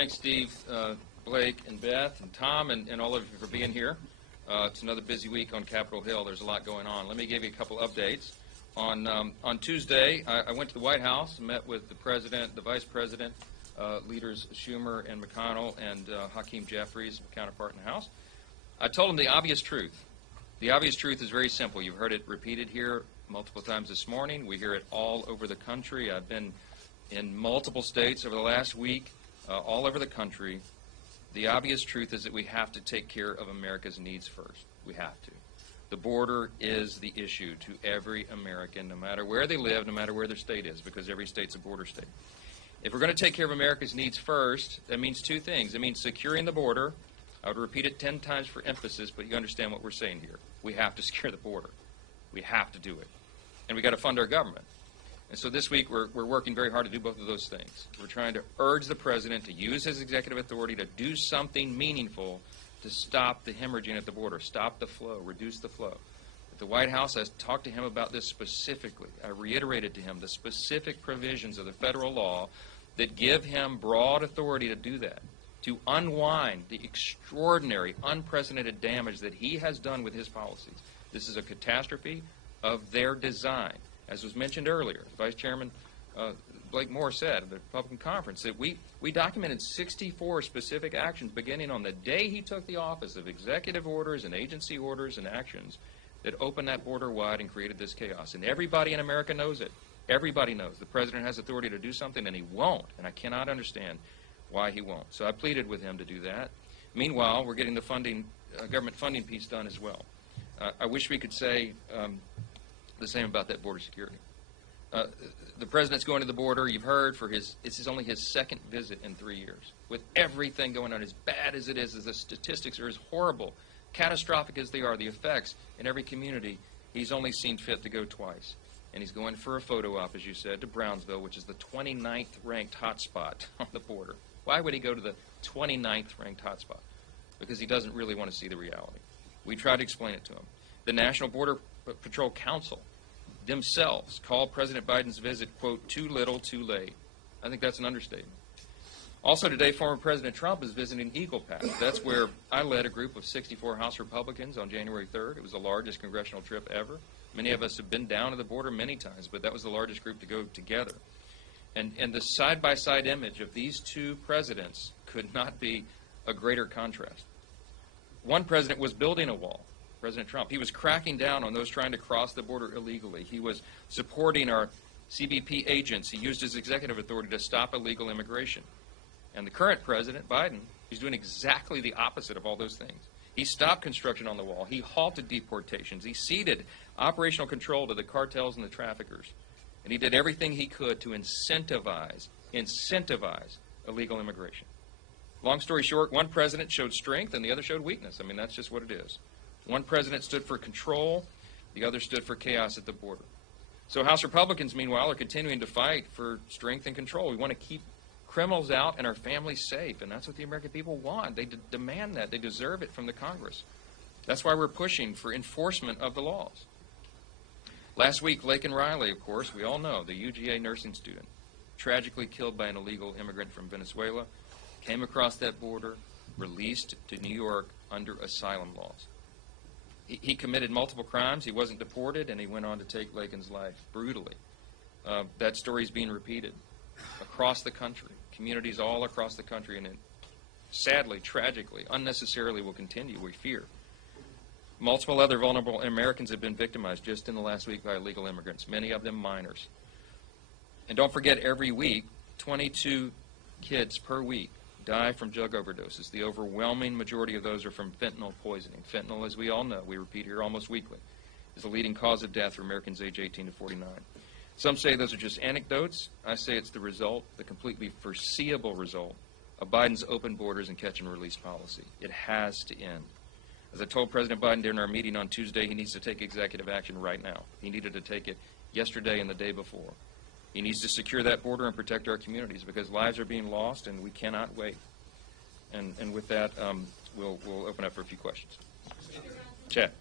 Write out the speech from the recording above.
Thanks, Steve, Blake, and Beth, and Tom, and all of you for being here. It's another busy week on Capitol Hill. There's a lot going on. Let me give you a couple updates. On Tuesday, I went to the White House and met with the President, the Vice President, leaders Schumer and McConnell, and Hakeem Jeffries, my counterpart in the House. I told them the obvious truth. The obvious truth is very simple. You've heard it repeated here multiple times this morning. We hear it all over the country. I've been in multiple states over the last week, all over the country. The obvious truth is that we have to take care of America's needs first. We have to. The border is the issue to every American, no matter where they live, no matter where their state is, because every state's a border state. If we're going to take care of America's needs first, that means two things. It means securing the border. I would repeat it 10 times for emphasis, but you understand what we're saying here. We have to secure the border. We have to do it. And we've got to fund our government. And so this week we're working very hard to do both of those things. We're trying to urge the President to use his executive authority to do something meaningful to stop the hemorrhaging at the border, stop the flow, reduce the flow. At the White House, I talked to him about this specifically. I reiterated to him the specific provisions of the federal law that give him broad authority to do that, to unwind the extraordinary, unprecedented damage that he has done with his policies. This is a catastrophe of their design. As was mentioned earlier, Vice Chairman Blake Moore said at the Republican conference that we documented 64 specific actions beginning on the day he took the office of executive orders and agency orders and actions that opened that border wide and created this chaos. And everybody in America knows it. Everybody knows the President has authority to do something, and he won't. And I cannot understand why he won't. So I pleaded with him to do that. Meanwhile, we're getting the funding, government funding piece done as well. I wish we could say the same about that border security. The President's going to the border. You've heard this is only his second visit in 3 years. With everything going on, as bad as it is, as the statistics are as horrible, catastrophic as they are, the effects in every community, he's only seen fit to go twice. And he's going for a photo op, as you said, to Brownsville, which is the 29th ranked hotspot on the border. Why would he go to the 29th ranked hotspot? Because he doesn't really want to see the reality. We tried to explain it to him. The National Border Patrol Council themselves called President Biden's visit, quote, too little, too late. I think that's an understatement. Also today, former President Trump is visiting Eagle Pass. That's where I led a group of 64 House Republicans on January 3rd. It was the largest congressional trip ever. Many of us have been down to the border many times, but that was the largest group to go together. And the side-by-side image of these two presidents could not be a greater contrast. One president was building a wall, President Trump. He was cracking down on those trying to cross the border illegally. He was supporting our CBP agents. He used his executive authority to stop illegal immigration. And the current president, Biden, he's doing exactly the opposite of all those things. He stopped construction on the wall. He halted deportations. He ceded operational control to the cartels and the traffickers. And he did everything he could to incentivize illegal immigration. Long story short, one president showed strength and the other showed weakness. I mean, that's just what it is. One president stood for control, the other stood for chaos at the border. So House Republicans, meanwhile, are continuing to fight for strength and control. We want to keep criminals out and our families safe, and that's what the American people want. They demand that. They deserve it from the Congress. That's why we're pushing for enforcement of the laws. Last week, Laken Riley, of course, we all know, the UGA nursing student, tragically killed by an illegal immigrant from Venezuela, came across that border, released to New York under asylum laws. He committed multiple crimes. He wasn't deported, and he went on to take Laken's life brutally. That story is being repeated across the country, communities all across the country, and it sadly, tragically, unnecessarily will continue, we fear. Multiple other vulnerable Americans have been victimized just in the last week by illegal immigrants, many of them minors. And don't forget, every week, 22 kids per week die from drug overdoses. The overwhelming majority of those are from fentanyl poisoning. Fentanyl, as we all know, we repeat here almost weekly, is the leading cause of death for Americans age 18 to 49. Some say those are just anecdotes. I say it's the result, the completely foreseeable result, of Biden's open borders and catch and release policy. It has to end. As I told President Biden during our meeting on Tuesday, he needs to take executive action right now. He needed to take it yesterday and the day before. He needs to secure that border and protect our communities because lives are being lost and we cannot wait. And with that, we'll open up for a few questions. Chad.